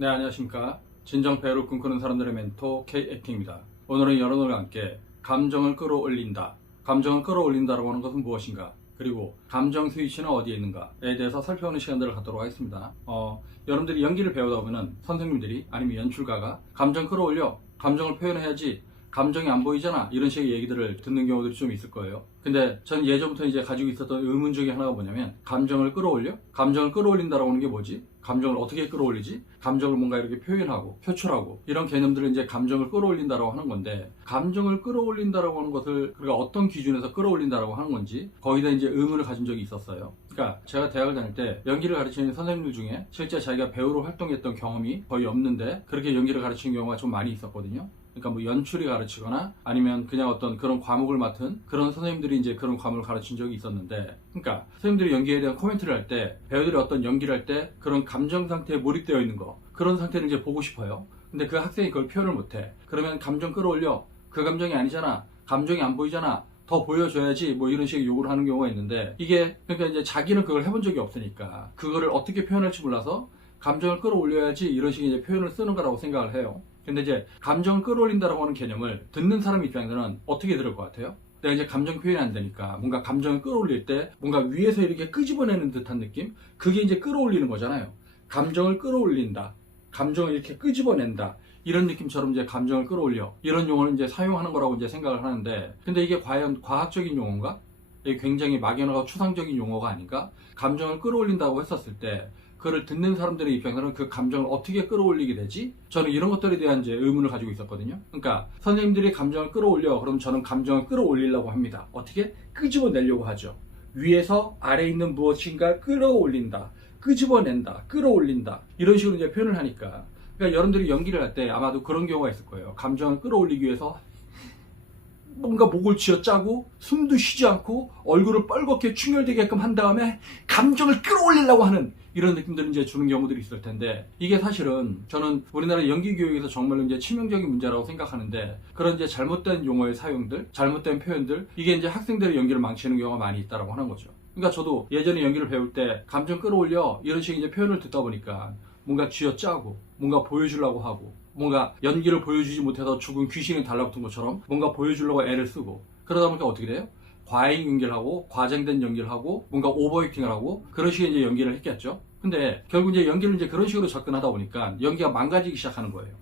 네, 안녕하십니까. 진정 배우를 꿈꾸는 사람들의 멘토 K액팅입니다. 오늘은 여러분과 함께 감정을 끌어올린다. 감정을 끌어올린다라고 하는 것은 무엇인가? 그리고 감정 스위치는 어디에 있는가에 대해서 살펴보는 시간들을 갖도록 하겠습니다. 여러분들이 연기를 배우다 보면 선생님들이 아니면 연출가가 감정 끌어올려, 감정을 표현해야지, 감정이 안 보이잖아, 이런 식의 얘기들을 듣는 경우들이 좀 있을 거예요. 근데 전 예전부터 이제 가지고 있었던 의문 중에 하나가 뭐냐면, 감정을 끌어올려? 감정을 끌어올린다라고 하는 게 뭐지? 감정을 어떻게 끌어올리지? 감정을 뭔가 이렇게 표현하고 표출하고 이런 개념들을 이제 감정을 끌어올린다라고 하는 건데, 감정을 끌어올린다라고 하는 것을 우리가 어떤 기준에서 끌어올린다라고 하는 건지 거의 다 이제 의문을 가진 적이 있었어요. 그러니까 제가 대학을 다닐 때 연기를 가르치는 선생님들 중에 실제 자기가 배우로 활동했던 경험이 거의 없는데 그렇게 연기를 가르치는 경우가 좀 많이 있었거든요. 그러니까 뭐 연출이 가르치거나 아니면 그냥 어떤 그런 과목을 맡은 그런 선생님들이 이제 그런 과목을 가르친 적이 있었는데, 그러니까 선생님들이 연기에 대한 코멘트를 할 때, 배우들이 어떤 연기를 할 때 그런 감정 상태에 몰입되어 있는 거, 그런 상태를 이제 보고 싶어요. 근데 그 학생이 그걸 표현을 못해. 그러면 감정 끌어올려. 그 감정이 아니잖아. 감정이 안 보이잖아. 더 보여줘야지, 뭐 이런 식의 요구를 하는 경우가 있는데, 이게 그러니까 이제 자기는 그걸 해본 적이 없으니까 그거를 어떻게 표현할지 몰라서 감정을 끌어올려야지 이런 식의 이제 표현을 쓰는 거라고 생각을 해요. 근데 이제 감정을 끌어올린다라고 하는 개념을 듣는 사람 입장에서는 어떻게 들을 것 같아요? 내가 이제 감정 표현이 안 되니까 뭔가 감정을 끌어올릴 때 뭔가 위에서 이렇게 끄집어내는 듯한 느낌? 그게 이제 끌어올리는 거잖아요. 감정을 끌어올린다. 감정을 이렇게 끄집어낸다. 이런 느낌처럼 이제 감정을 끌어올려. 이런 용어를 이제 사용하는 거라고 이제 생각을 하는데, 근데 이게 과연 과학적인 용어인가? 이게 굉장히 막연하고 추상적인 용어가 아닌가? 감정을 끌어올린다고 했었을 때 그거를 듣는 사람들의 입장에서는 그 감정을 어떻게 끌어올리게 되지? 저는 이런 것들에 대한 이제 의문을 가지고 있었거든요. 그러니까 선생님들이 감정을 끌어올려. 그럼 저는 감정을 끌어올리려고 합니다. 어떻게? 끄집어내려고 하죠. 위에서 아래에 있는 무엇인가 끌어올린다. 끄집어낸다. 끌어올린다. 이런 식으로 이제 표현을 하니까, 그러니까 여러분들이 연기를 할 때 아마도 그런 경우가 있을 거예요. 감정을 끌어올리기 위해서 뭔가 목을 쥐어짜고 숨도 쉬지 않고 얼굴을 뻘겋게 충혈되게끔 한 다음에 감정을 끌어올리려고 하는 이런 느낌들을 이제 주는 경우들이 있을 텐데, 이게 사실은 저는 우리나라 연기 교육에서 정말로 이제 치명적인 문제라고 생각하는데, 그런 이제 잘못된 용어의 사용들, 잘못된 표현들, 이게 이제 학생들의 연기를 망치는 경우가 많이 있다라고 하는 거죠. 그러니까 저도 예전에 연기를 배울 때 감정 끌어올려 이런 식의 이제 표현을 듣다 보니까 뭔가 쥐어짜고 뭔가 보여주려고 하고, 뭔가 연기를 보여주지 못해서 죽은 귀신이 달라붙은 것처럼 뭔가 보여주려고 애를 쓰고, 그러다 보니까 어떻게 돼요? 과잉 연기를 하고 과장된 연기를 하고 뭔가 오버액팅을 하고 그런 식의 이제 연기를 했겠죠. 근데 결국 이제 연기를 이제 그런 식으로 접근하다 보니까 연기가 망가지기 시작하는 거예요.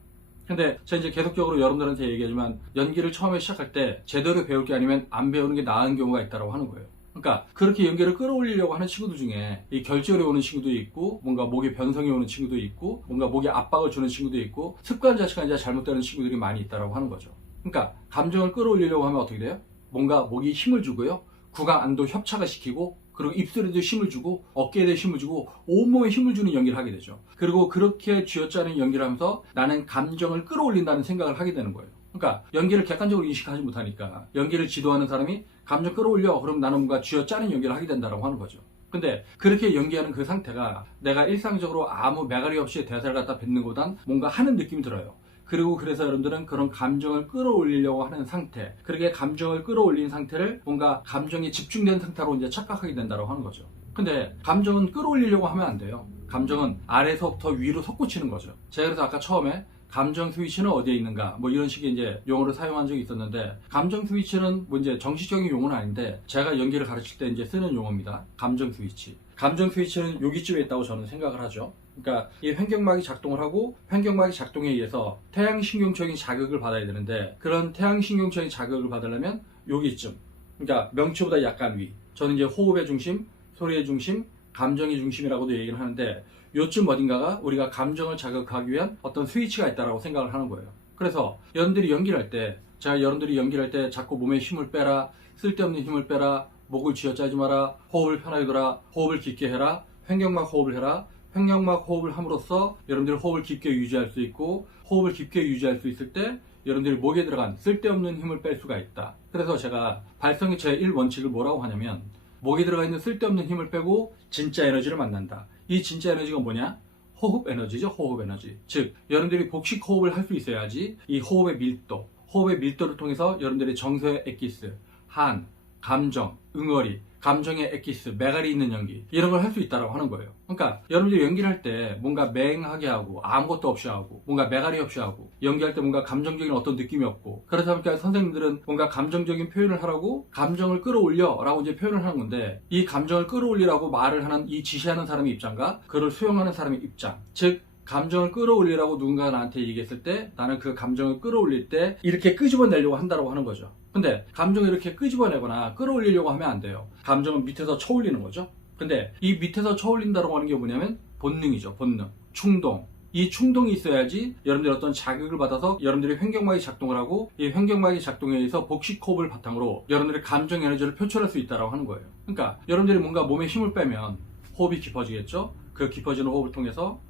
근데 제가 이제 계속적으로 여러분들한테 얘기하지만, 연기를 처음에 시작할 때 제대로 배울 게 아니면 안 배우는 게 나은 경우가 있다고 하는 거예요. 그러니까 그렇게 연기를 끌어올리려고 하는 친구들 중에 이 결절이 오는 친구도 있고, 뭔가 목에 변성이 오는 친구도 있고, 뭔가 목에 압박을 주는 친구도 있고, 습관 자체가 이제 잘못되는 친구들이 많이 있다고 하는 거죠. 그러니까 감정을 끌어올리려고 하면 어떻게 돼요? 뭔가 목에 힘을 주고요, 구강 안도 협착을 시키고, 그리고 입술에도 힘을 주고, 어깨에도 힘을 주고, 온몸에 힘을 주는 연기를 하게 되죠. 그리고 그렇게 쥐어짜는 연기를 하면서 나는 감정을 끌어올린다는 생각을 하게 되는 거예요. 그러니까 연기를 객관적으로 인식하지 못하니까 연기를 지도하는 사람이 감정 끌어올려, 그럼 나는 뭔가 쥐어짜는 연기를 하게 된다고 하는 거죠. 근데 그렇게 연기하는 그 상태가 내가 일상적으로 아무 매가리 없이 대사를 갖다 뱉는 것보단 뭔가 하는 느낌이 들어요. 그리고 그래서 여러분들은 그런 감정을 끌어올리려고 하는 상태, 그렇게 감정을 끌어올린 상태를 뭔가 감정이 집중된 상태로 이제 착각하게 된다고 하는 거죠. 근데 감정은 끌어올리려고 하면 안 돼요. 감정은 아래서부터 위로 솟구치는 거죠. 제가 그래서 아까 처음에 감정 스위치는 어디에 있는가, 뭐 이런 식의 이제 용어를 사용한 적이 있었는데, 감정 스위치는 뭐 이제 정식적인 용어는 아닌데 제가 연기를 가르칠 때 이제 쓰는 용어입니다. 감정 스위치. 감정 스위치는 여기쯤에 있다고 저는 생각을 하죠. 그러니까 이 횡격막이 작동을 하고, 횡격막이 작동에 의해서 태양신경적인 자극을 받아야 되는데, 그런 태양신경적인 자극을 받으려면 여기쯤, 그러니까 명치보다 약간 위, 저는 이제 호흡의 중심, 소리의 중심, 감정의 중심이라고도 얘기를 하는데, 요쯤 어딘가가 우리가 감정을 자극하기 위한 어떤 스위치가 있다고 생각을 하는 거예요. 그래서 여러분들이 연기를 할 때, 제가 여러분들이 연기를 할 때 자꾸 몸에 힘을 빼라, 쓸데없는 힘을 빼라, 목을 쥐어짜지 마라, 호흡을 편하게 둬라, 호흡을 깊게 해라, 횡격막 호흡을 해라, 횡격막 호흡을 함으로써 여러분들이 호흡을 깊게 유지할 수 있고, 호흡을 깊게 유지할 수 있을 때 여러분들이 목에 들어간 쓸데없는 힘을 뺄 수가 있다. 그래서 제가 발성의 제1원칙을 뭐라고 하냐면, 목에 들어가 있는 쓸데없는 힘을 빼고 진짜 에너지를 만난다. 이 진짜 에너지가 뭐냐? 호흡 에너지죠. 호흡 에너지. 즉 여러분들이 복식 호흡을 할 수 있어야지 이 호흡의 밀도를 통해서 여러분들의 정서의 엑기스, 한, 감정, 응어리, 감정의 엑기스, 매갈이 있는 연기 이런 걸 할 수 있다고 하는 거예요. 그러니까 여러분들이 연기를 할 때 뭔가 맹하게 하고 아무것도 없이 하고 뭔가 매갈이 없이 하고 연기할 때 뭔가 감정적인 어떤 느낌이 없고 그러다 보니까 선생님들은 뭔가 감정적인 표현을 하라고 감정을 끌어올려 라고 이제 표현을 하는 건데 이 감정을 끌어올리라고 말을 하는 이 지시하는 사람의 입장과 그를 수용하는 사람의 입장, 즉 감정을 끌어올리라고 누군가가 나한테 얘기했을 때 나는 그 감정을 끌어올릴 때 이렇게 끄집어내려고 한다고 하는 거죠. 근데 감정을 이렇게 끄집어내거나 끌어올리려고 하면 안 돼요. 감정은 밑에서 쳐올리는 거죠. 근데 이 밑에서 쳐올린다고 하는 게 뭐냐면 본능이죠. 본능, 충동. 이 충동이 있어야지 여러분들이 어떤 자극을 받아서 여러분들이 횡격막이 작동을 하고 이 횡격막이 작동에 의해서 복식 호흡을 바탕으로 여러분들의 감정 에너지를 표출할 수 있다고 하는 거예요. 그러니까 여러분들이 뭔가 몸에 힘을 빼면 호흡이 깊어지겠죠. 그 깊어지는 호흡을 통해서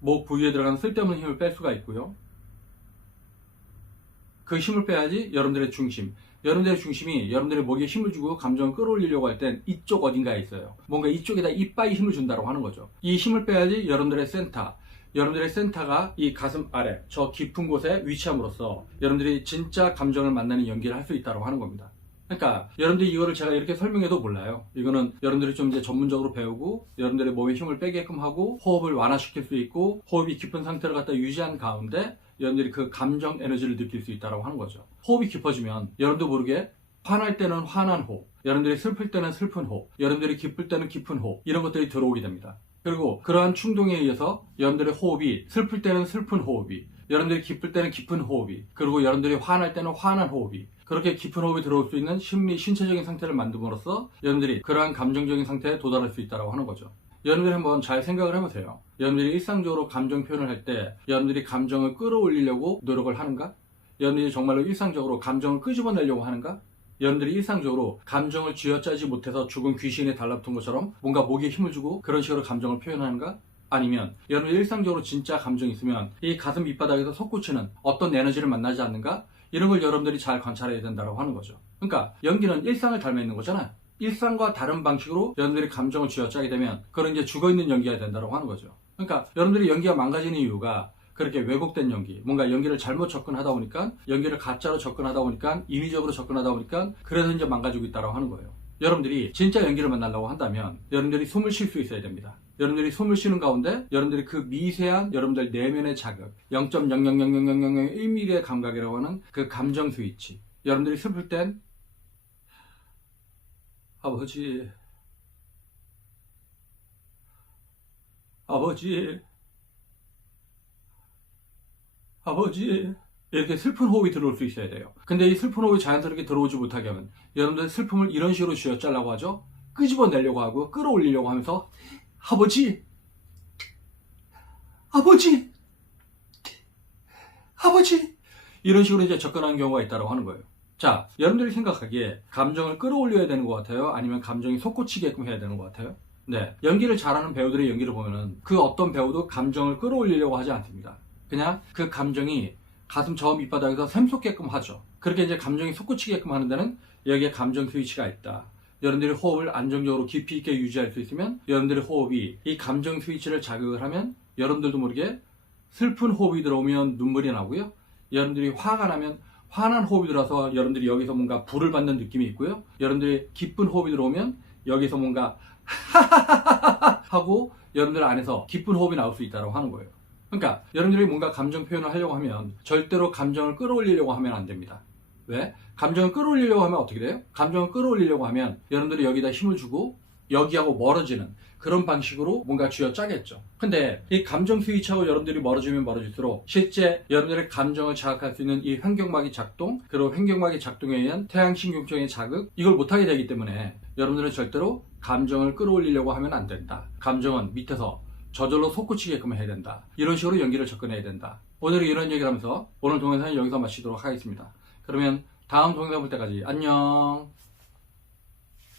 목 부위에 들어가는 쓸데없는 힘을 뺄 수가 있고요. 그 힘을 빼야지 여러분들의 중심이 여러분들의 목에 힘을 주고 감정을 끌어올리려고 할 땐 이쪽 어딘가에 있어요. 뭔가 이쪽에다 이빠이 힘을 준다고 하는 거죠. 이 힘을 빼야지 여러분들의 센터가 이 가슴 아래 저 깊은 곳에 위치함으로써 여러분들이 진짜 감정을 만나는 연기를 할 수 있다고 하는 겁니다. 그러니까 여러분들이 이거를 제가 이렇게 설명해도 몰라요. 이거는 여러분들이 좀 이제 전문적으로 배우고 여러분들의 몸에 힘을 빼게끔 하고 호흡을 완화시킬 수 있고 호흡이 깊은 상태를 갖다 유지한 가운데 여러분들이 그 감정 에너지를 느낄 수 있다고 하는 거죠. 호흡이 깊어지면 여러분도 모르게 화날 때는 화난 호흡, 여러분들이 슬플 때는 슬픈 호흡, 여러분들이 기쁠 때는 깊은 호흡 이런 것들이 들어오게 됩니다. 그리고 그러한 충동에 의해서 여러분들의 호흡이 슬플 때는 슬픈 호흡이, 여러분들이 기쁠 때는 깊은 호흡이, 그리고 여러분들이 화날 때는 화난 호흡이, 그렇게 깊은 호흡이 들어올 수 있는 신체적인 상태를 만듦으로써 여러분들이 그러한 감정적인 상태에 도달할 수 있다고 하는 거죠. 여러분들이 한번 잘 생각을 해보세요. 여러분들이 일상적으로 감정 표현을 할 때 여러분들이 감정을 끌어올리려고 노력을 하는가? 여러분들이 정말로 일상적으로 감정을 끄집어내려고 하는가? 여러분들이 일상적으로 감정을 쥐어짜지 못해서 죽은 귀신에 달라붙은 것처럼 뭔가 목에 힘을 주고 그런 식으로 감정을 표현하는가? 아니면 여러분이 일상적으로 진짜 감정이 있으면 이 가슴 밑바닥에서 솟구치는 어떤 에너지를 만나지 않는가? 이런 걸 여러분들이 잘 관찰해야 된다고 하는 거죠. 그러니까 연기는 일상을 닮아 있는 거잖아요. 일상과 다른 방식으로 여러분들이 감정을 쥐어짜게 되면 그런 이제 죽어있는 연기가 된다고 하는 거죠. 그러니까 여러분들이 연기가 망가지는 이유가 그렇게 왜곡된 연기, 뭔가 연기를 잘못 접근하다 보니까 연기를 가짜로 접근하다 보니까 인위적으로 접근하다 보니까 그래서 이제 망가지고 있다고 하는 거예요. 여러분들이 진짜 연기를 만나려고 한다면 여러분들이 숨을 쉴 수 있어야 됩니다. 여러분들이 숨을 쉬는 가운데 여러분들이 그 미세한 여러분들 내면의 자극 0.0000001mm의 감각이라고 하는 그 감정 스위치, 여러분들이 슬플 땐 아버지 이렇게 슬픈 호흡이 들어올 수 있어야 돼요. 근데 이 슬픈 호흡이 자연스럽게 들어오지 못하게 하면 여러분들 슬픔을 이런 식으로 쥐어짜려고 하죠. 끄집어내려고 하고 끌어올리려고 하면서 아버지 이런 식으로 이제 접근하는 경우가 있다고 하는 거예요. 자, 여러분들이 생각하기에 감정을 끌어올려야 되는 것 같아요? 아니면 감정이 솟구치게끔 해야 되는 것 같아요? 네, 연기를 잘하는 배우들의 연기를 보면은 그 어떤 배우도 감정을 끌어올리려고 하지 않습니다. 그냥 그 감정이 가슴 저 밑바닥에서 샘솟게끔 하죠. 그렇게 이제 감정이 솟구치게끔 하는 데는 여기에 감정 스위치가 있다. 여러분들이 호흡을 안정적으로 깊이 있게 유지할 수 있으면 여러분들의 호흡이 이 감정 스위치를 자극을 하면 여러분들도 모르게 슬픈 호흡이 들어오면 눈물이 나고요. 여러분들이 화가 나면 화난 호흡이 들어서 여러분들이 여기서 뭔가 불을 받는 느낌이 있고요. 여러분들이 기쁜 호흡이 들어오면 여기서 뭔가 하고 여러분들 안에서 기쁜 호흡이 나올 수 있다고 하는 거예요. 그러니까 여러분들이 뭔가 감정 표현을 하려고 하면 절대로 감정을 끌어올리려고 하면 안 됩니다. 왜? 감정을 끌어올리려고 하면 어떻게 돼요? 감정을 끌어올리려고 하면 여러분들이 여기다 힘을 주고 여기하고 멀어지는 그런 방식으로 뭔가 쥐어짜겠죠. 근데 이 감정 스위치하고 여러분들이 멀어지면 멀어질수록 실제 여러분들의 감정을 자극할 수 있는 이 횡격막이 작동, 그리고 횡격막이 작동에 의한 태양신경청의 자극, 이걸 못하게 되기 때문에 여러분들은 절대로 감정을 끌어올리려고 하면 안 된다. 감정은 밑에서 저절로 솟구치게끔 해야 된다. 이런 식으로 연기를 접근해야 된다. 오늘은 이런 얘기를 하면서 오늘 동영상은 여기서 마치도록 하겠습니다. 그러면 다음 동영상 볼 때까지 안녕.